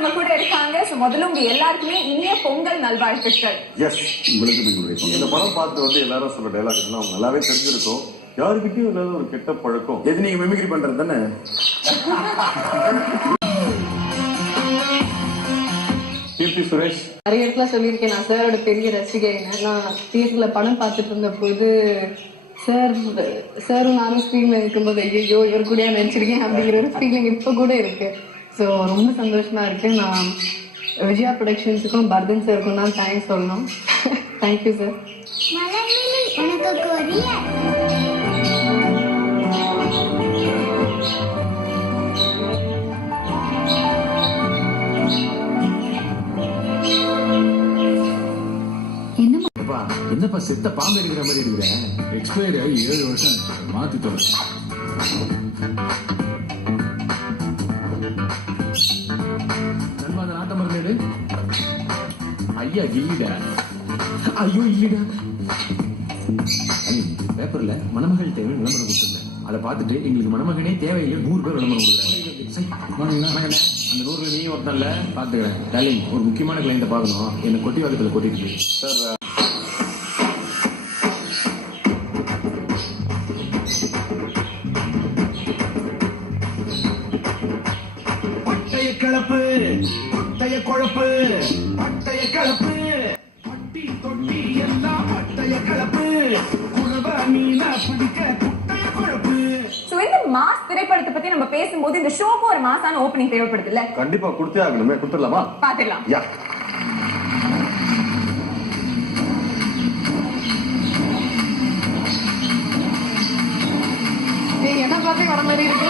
நம்ம கூட இருக்காங்க. முதல்ல உங்க எல்லாருக்குமே இனிய பொங்கல் நல்வாழ்த்துக்கள். எஸ், இந்த படம் பார்த்து வந்து எல்லாரும் சொல்ற டைலாக் அவங்க நல்லாவே தெரிஞ்சிருக்கும். யாருக்கிட்டையும் இல்லாத ஒரு கெட்ட பழக்கம் எது நீங்க மெமிக்ரி பண்றது தானே. கீர்த்தி சுரேஷ் நிறைய இடத்துல சொல்லியிருக்கேன், நான் சாரோட பெரிய ரசிகை. நான் தியேட்டர்ல படம் பார்த்துட்டு இருந்த போது சாரும் நானும் ஸ்க்ரீன்ல இருக்கும்போது ஐயோ இவர் கூட நினைச்சிருக்கேன் அப்படிங்கிற ஒரு ஃபீலிங் இப்ப கூட இருக்கு. ஸோ ரொம்ப சந்தோஷமா இருக்கு. நான் விஜயா ப்ரொடக்ஷன்ஸுக்கும் பர்தன் சாருக்கும் தான் தேங்க்ஸ் சொல்லணும். Thank you sir. என்னப்பா செத்த பாம்பு எடுக்கிற மாதிரி இருக்கிற? எக்ஸ்பயர் 7 வருஷம் மாத்தி தொலை. நண்பா அந்த நாட்ட மருந்து ஐயா இல்லடா. ஐயோ இல்லடா. பேப்பர்ல மணமகள் தேவை விளம்பரம் கொடுத்துருந்தேன். அதை பார்த்துட்டு எங்களுக்கு மணமகனே தேவையில்லை 100 பேர் விளம்பரம் கொடுக்குறாங்க. அந்த 100ல நீ ஒருத்தன்ல பாத்துக்கிறேன். டார்லிங், ஒரு முக்கியமான கிளைண்ட்டை பார்க்கணும். என்னை கொட்டி வாக்கத்துல கொட்டிட்டு சார். கிளப்பு பட்டைய குழப்பு பட்டைய கிளப்பு பட்டி தொட்டி எல்லாம் பட்டைய கிளப்பு குழவ மீன பிடிக்க குட்டைய குழப்பு. இந்த மாஸ் திரைப்படத்தை பத்தி நம்ம பேசும்போது இந்த ஷோக்கு ஒரு மாசான ஓபனிங் தேவைப்படுது இல்ல? கண்டிப்பா கொடுத்தே ஆகணுமே. கொடுத்துடலாமா? பாத்துடலாம். யா என்ன பார்த்தே வர மாதிரி இருக்கு.